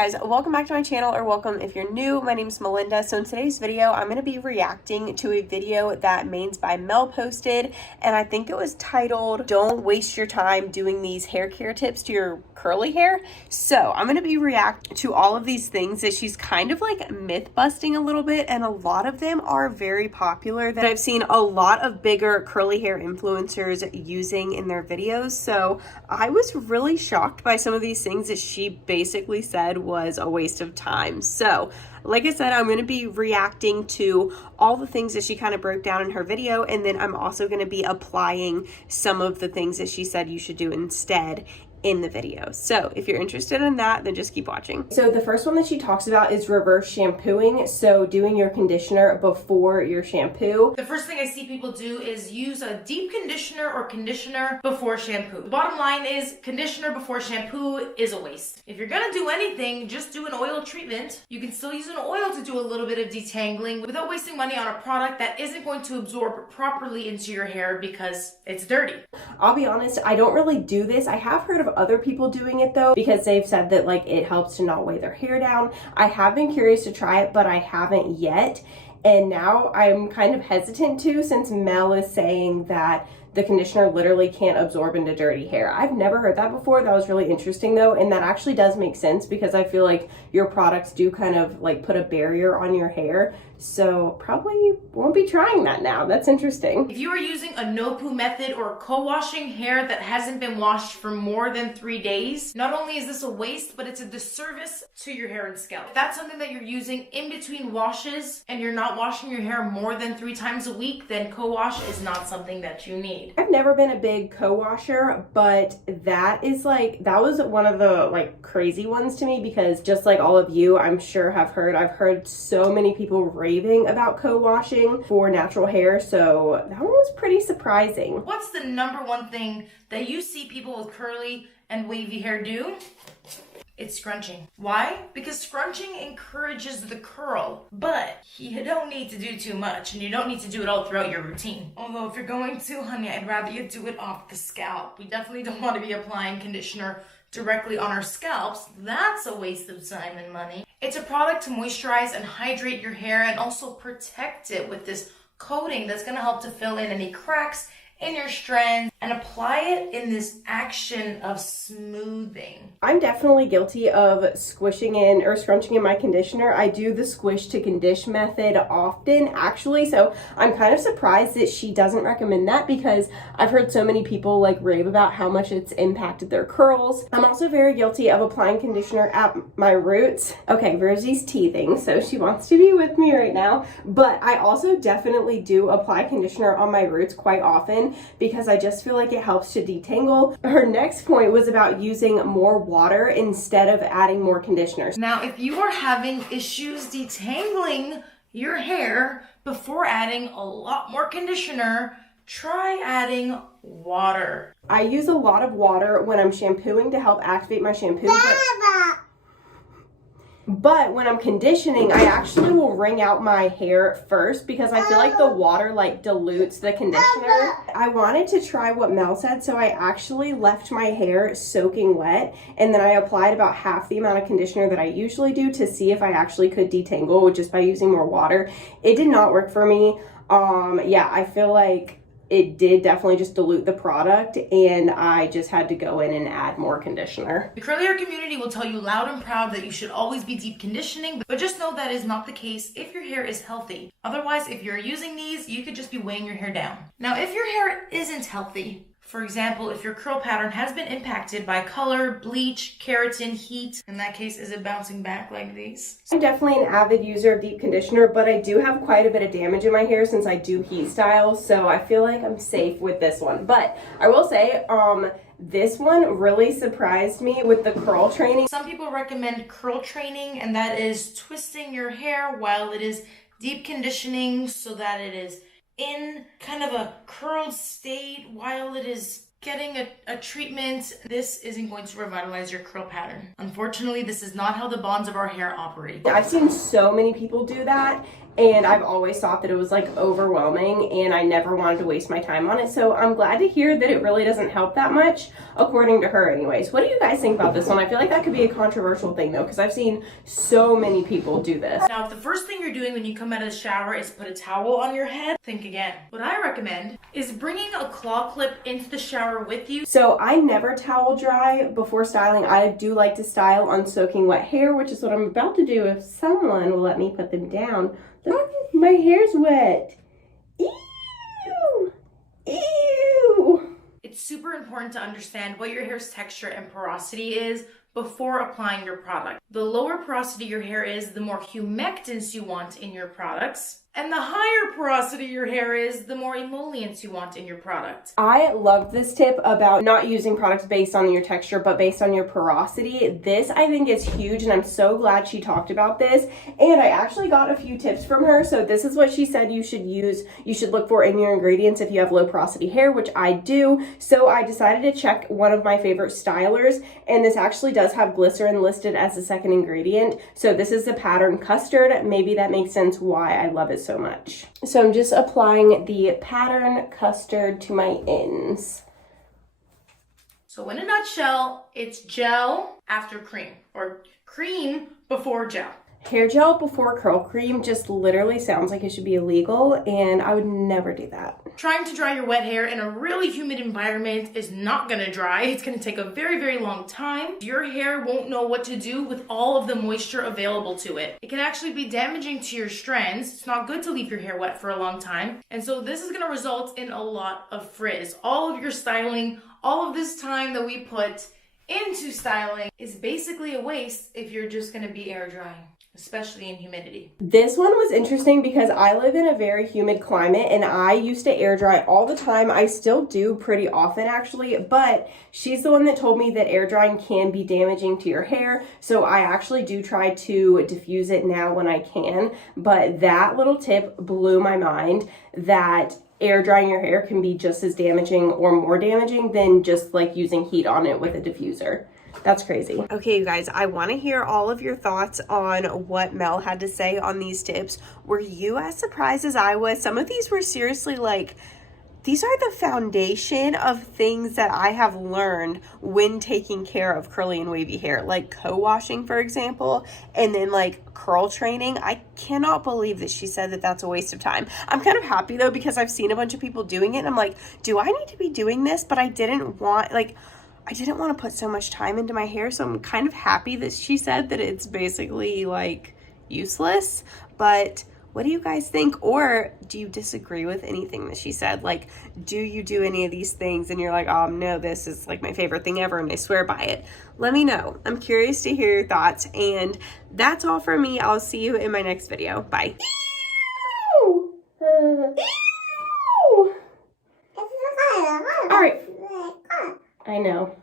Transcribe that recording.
Guys, welcome back to my channel, or welcome if you're new. My name is Melinda. So in today's video, I'm going to be reacting to a video that Manes by Mel posted, and I think it was titled, "Don't waste your time doing these hair care tips to your curly hair." So I'm going to be reacting to all of these things that she's kind of like myth busting a little bit, and a lot of them are very popular that I've seen a lot of bigger curly hair influencers using in their videos. So I was really shocked by some of these things that she basically said was a waste of time. So like I said, I'm going to be reacting to all the things that she kind of broke down in her video, and then I'm also going to be applying some of the things that she said you should do instead in the video. So if you're interested in that, then just keep watching. So the first one that she talks about is reverse shampooing. So doing your conditioner before your shampoo. The first thing I see people do is use a deep conditioner or conditioner before shampoo. The bottom line is conditioner before shampoo is a waste. If you're gonna do anything, just do an oil treatment. You can still use an oil to do a little bit of detangling without wasting money on a product that isn't going to absorb properly into your hair because it's dirty. I'll be honest, I don't really do this. I have heard of other people doing it though, because they've said that like it helps to not weigh their hair down. I have been curious to try it, but I haven't yet. And now I'm kind of hesitant to, since Mel is saying that the conditioner literally can't absorb into dirty hair. I've never heard that before. That was really interesting though, and that actually does make sense because I feel like your products do kind of like put a barrier on your hair. So probably won't be trying that now. That's interesting. If you are using a no-poo method or co-washing hair that hasn't been washed for more than 3 days, not only is this a waste, but it's a disservice to your hair and scalp. If that's something that you're using in between washes and you're not washing your hair more than 3 times a week, then co-wash is not something that you need. I've never been a big co-washer, but that was one of the like crazy ones to me, because just like all of you, I'm sure I've heard so many people raving about co-washing for natural hair. So that one was pretty surprising. What's the number one thing that you see people with curly and wavy hair do? It's scrunching. Why? Because scrunching encourages the curl, but you don't need to do too much, and you don't need to do it all throughout your routine. Although if you're going to, honey, I'd rather you do it off the scalp. We definitely don't want to be applying conditioner directly on our scalps. That's a waste of time and money. It's a product to moisturize and hydrate your hair and also protect it with this coating that's going to help to fill in any cracks in your strands and apply it in this action of smoothing. I'm definitely guilty of squishing in or scrunching in my conditioner. I do the squish to condition method often, actually, so I'm kind of surprised that she doesn't recommend that, because I've heard so many people like rave about how much it's impacted their curls. I'm also very guilty of applying conditioner at my roots. Okay, Rosie's teething, so she wants to be with me right now, but I also definitely do apply conditioner on my roots quite often, because I just feel like it helps to detangle. Her next point was about using more water instead of adding more conditioners. Now, if you are having issues detangling your hair before adding a lot more conditioner, try adding water. I use a lot of water when I'm shampooing to help activate my shampoo. But when I'm conditioning, I actually will wring out my hair first, because I feel like the water like dilutes the conditioner. I wanted to try what Mel said, so I actually left my hair soaking wet, and then I applied about half the amount of conditioner that I usually do to see if I actually could detangle just by using more water. It did not work for me. Yeah, I feel like it did definitely just dilute the product, and I just had to go in and add more conditioner. The curly hair community will tell you loud and proud that you should always be deep conditioning, but just know that is not the case if your hair is healthy. Otherwise, if you're using these, you could just be weighing your hair down. Now, if your hair isn't healthy, for example, if your curl pattern has been impacted by color, bleach, keratin, heat, in that case, is it bouncing back like these? I'm definitely an avid user of deep conditioner, but I do have quite a bit of damage in my hair since I do heat style, so I feel like I'm safe with this one. But I will say, this one really surprised me with the curl training. Some people recommend curl training, and that is twisting your hair while it is deep conditioning so that it is in kind of a curled state while it is getting a treatment. This isn't going to revitalize your curl pattern. Unfortunately, this is not how the bonds of our hair operate. I've seen so many people do that, and I've always thought that it was like overwhelming and I never wanted to waste my time on it. So I'm glad to hear that it really doesn't help that much, according to her anyways. What do you guys think about this one? I feel like that could be a controversial thing though, because I've seen so many people do this. Now, if the first thing you're doing when you come out of the shower is put a towel on your head, think again. What I recommend is bringing a claw clip into the shower with you. So I never towel dry before styling. I do like to style on soaking wet hair, which is what I'm about to do if someone will let me put them down. Look, my hair's wet. Ew! Ew! It's super important to understand what your hair's texture and porosity is before applying your product. The lower porosity your hair is, the more humectants you want in your products. And the higher porosity your hair is, the more emollients you want in your product. I love this tip about not using products based on your texture, but based on your porosity. This I think is huge, and I'm so glad she talked about this. And I actually got a few tips from her. So this is what she said you should use. You should look for in your ingredients if you have low porosity hair, which I do. So I decided to check one of my favorite stylers, and this actually does have glycerin listed as the second ingredient. So this is the pattern custard. Maybe that makes sense why I love it so much. So I'm just applying the pattern custard to my ends. So in a nutshell, it's gel after cream, or cream before gel. Hair gel before curl cream just literally sounds like it should be illegal, and I would never do that. Trying to dry your wet hair in a really humid environment is not gonna dry. It's gonna take a very, very long time. Your hair won't know what to do with all of the moisture available to it. It can actually be damaging to your strands. It's not good to leave your hair wet for a long time. And so this is gonna result in a lot of frizz. All of your styling, all of this time that we put into styling is basically a waste if you're just gonna be air drying, especially in humidity. This one was interesting because I live in a very humid climate and I used to air dry all the time. I still do pretty often actually, but she's the one that told me that air drying can be damaging to your hair. So I actually do try to diffuse it now when I can. But that little tip blew my mind, that air drying your hair can be just as damaging or more damaging than just like using heat on it with a diffuser. That's crazy. Okay, you guys, I want to hear all of your thoughts on what Mel had to say on these tips. Were you as surprised as I was? Some of these were seriously like, these are the foundation of things that I have learned when taking care of curly and wavy hair, like co-washing, for example, and then like curl training. I cannot believe that she said that that's a waste of time. I'm kind of happy though, because I've seen a bunch of people doing it and I'm like, do I need to be doing this? But I didn't want to put so much time into my hair, so I'm kind of happy that she said that it's basically like useless. But what do you guys think? Or do you disagree with anything that she said? Like, do you do any of these things and you're like, oh no, this is like my favorite thing ever and I swear by it? Let me know. I'm curious to hear your thoughts, and that's all for me. I'll see you in my next video. Bye. All right. I know.